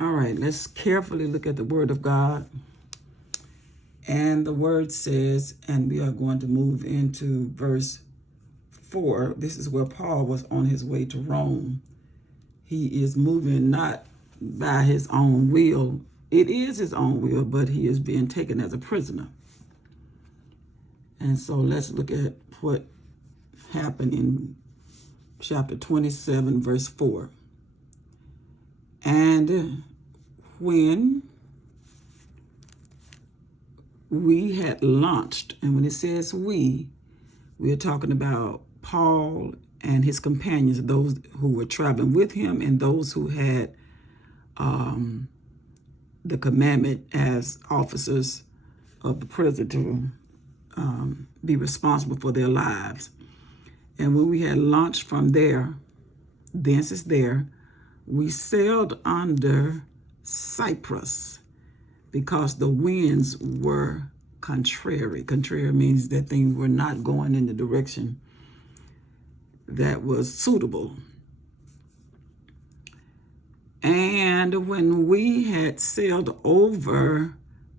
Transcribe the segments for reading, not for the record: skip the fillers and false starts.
All right, let's carefully look at the Word of God. And the Word says, and we are going to move into verse 4. This is where Paul was on his way to Rome. He is moving not by his own will. It is his own will, but he is being taken as a prisoner. And so let's look at what happened in chapter 27, verse 4. And when we had launched, and when it says we are talking about Paul and his companions, those who were traveling with him and those who had the commandment as officers of the prison to be responsible for their lives. And when we had launched from there, thence is there, we sailed under Cyprus because the winds were contrary. Contrary means that things were not going in the direction that was suitable. And when we had sailed over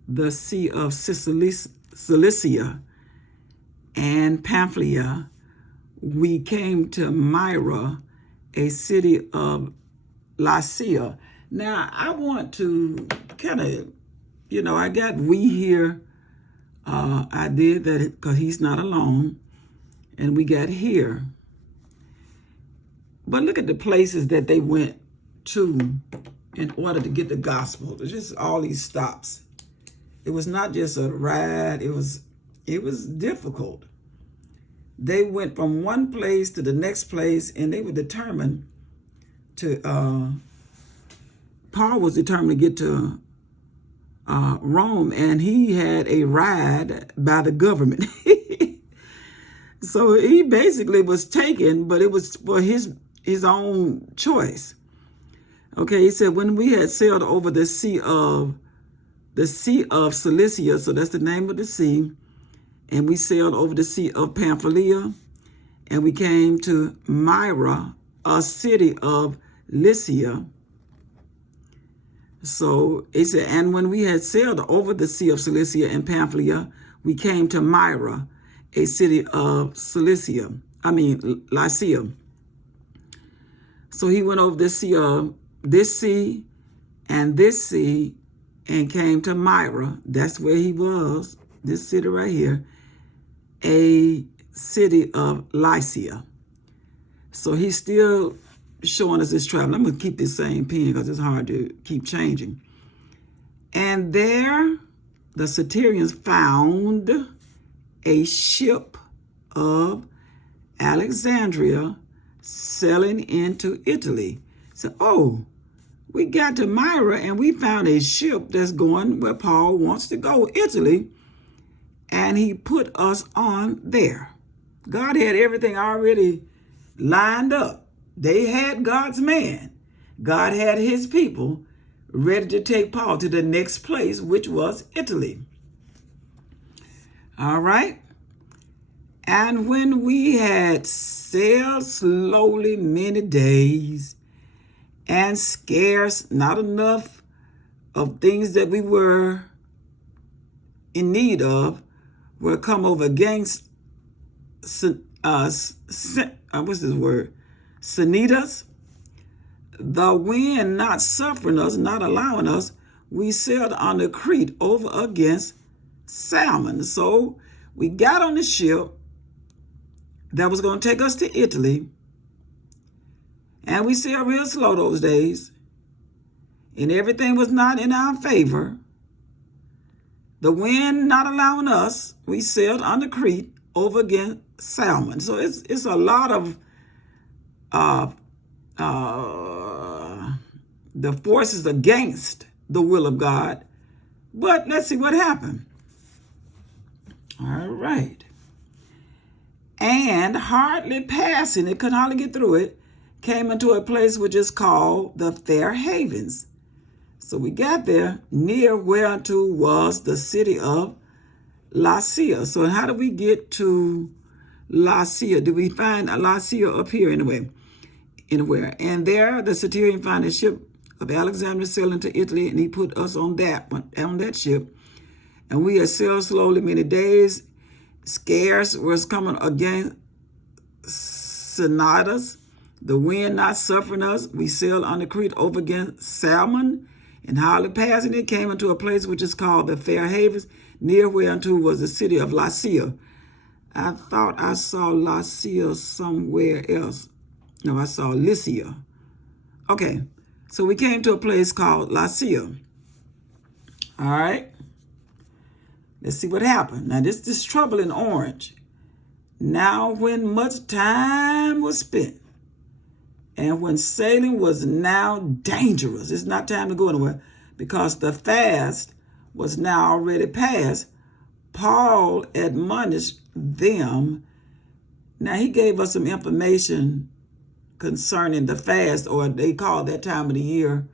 the Sea of Cilicia and Pamphylia, we came to Myra, a city of Lycia. Now, I want to kind of, I got we here. I did that because he's not alone. And we got here. But look at the places that they went to in order to get the gospel. It's just all these stops. It was not just a ride. It was difficult. They went from one place to the next place, and they were determined to, Paul was determined to get to Rome, and he had a ride by the government. So he basically was taken, but it was for his own choice. Okay, he said, when we had sailed over the Sea of Cilicia, so that's the name of the sea, and we sailed over the Sea of Pamphylia, and we came to Myra, a city of Lycia. So he said, and when we had sailed over the Sea of Cilicia and Pamphylia, we came to Myra, a city of Lycia. So he went over this sea and came to Myra. That's where he was, this city right here, a city of Lycia. So he's still showing us his travel. I'm going to keep this same pen because it's hard to keep changing. And there the Cyrenians found a ship of Alexandria sailing into Italy. So, we got to Myra and we found a ship that's going where Paul wants to go, Italy, and he put us on there. God had everything already lined up. They had God's man. God had his people ready to take Paul to the next place, which was Italy. All right. And when we had sailed slowly many days, and scarce not enough of things that we were in need of were come over against, what's this word? Sinitas, the wind not suffering us, not allowing us, we sailed under Crete over against Salmon. So we got on the ship that was going to take us to Italy, and we sailed real slow those days, and everything was not in our favor. The wind not allowing us, we sailed under Crete over against Salmon. So it's a lot of the forces against the will of God. But let's see what happened. All right. And hardly passing, it couldn't hardly get through it, came into a place which is called the Fair Havens. So we got there near whereunto was the city of Lycia. So how did we get to Lycia? Did we find Lycia up here anywhere? And there the Cyrenian found a ship of Alexandria sailing to Italy, and he put us on that ship. And we had sailed slowly many days. Scarce was coming against Cnidus, the wind not suffering us. We sailed under Crete over against Salmon, and hardly passing it, came into a place which is called the Fair Havens, near whereunto was the city of Lasea. I thought I saw Lasea somewhere else. No, I saw Lycia. Okay, so we came to a place called Lasea. All right. Let's see what happened. Now, this trouble in Orange. Now, when much time was spent, and when sailing was now dangerous, it's not time to go anywhere, because the fast was now already past, Paul admonished them. Now, he gave us some information concerning the fast, or they called that time of the year.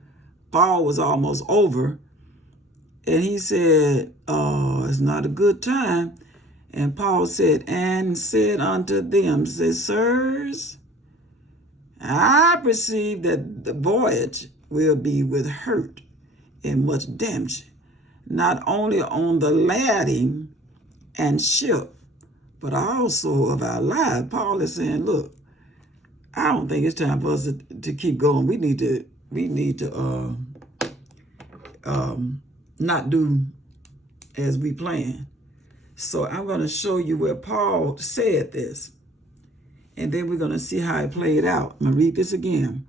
Fall was almost over. And he said, it's not a good time. And Paul said, and said unto them, said, Sirs, I perceive that the voyage will be with hurt and much damage, not only on the lading and ship, but also of our lives. Paul is saying, look, I don't think it's time for us to keep going. We need to not do as we plan. So I'm going to show you where Paul said this, and then we're going to see how it played out. I'm going to read this again.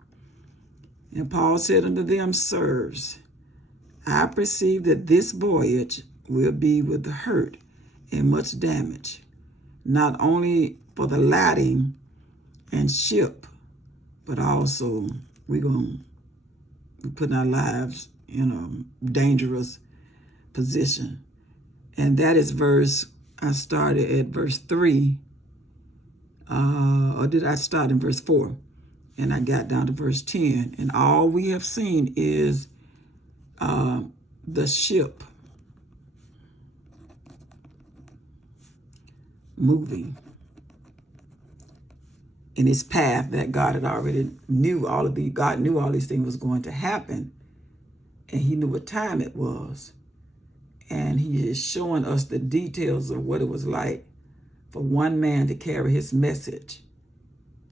And Paul said unto them, Sirs, I perceive that this voyage will be with hurt and much damage, not only for the lading and ship, but also we're putting our lives in a dangerous position. And that is I started at verse 3, or did I start in verse 4? And I got down to verse 10. And all we have seen is the ship moving in its path that God had already knew God knew all these things was going to happen. And he knew what time it was. And he is showing us the details of what it was like for one man to carry his message.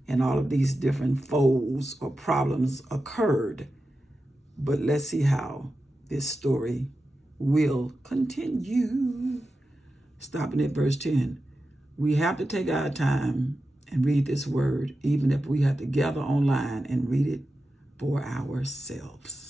And all of these different foes or problems occurred. But let's see how this story will continue. Stopping at verse 10. We have to take our time and read this word, even if we have to gather online and read it for ourselves.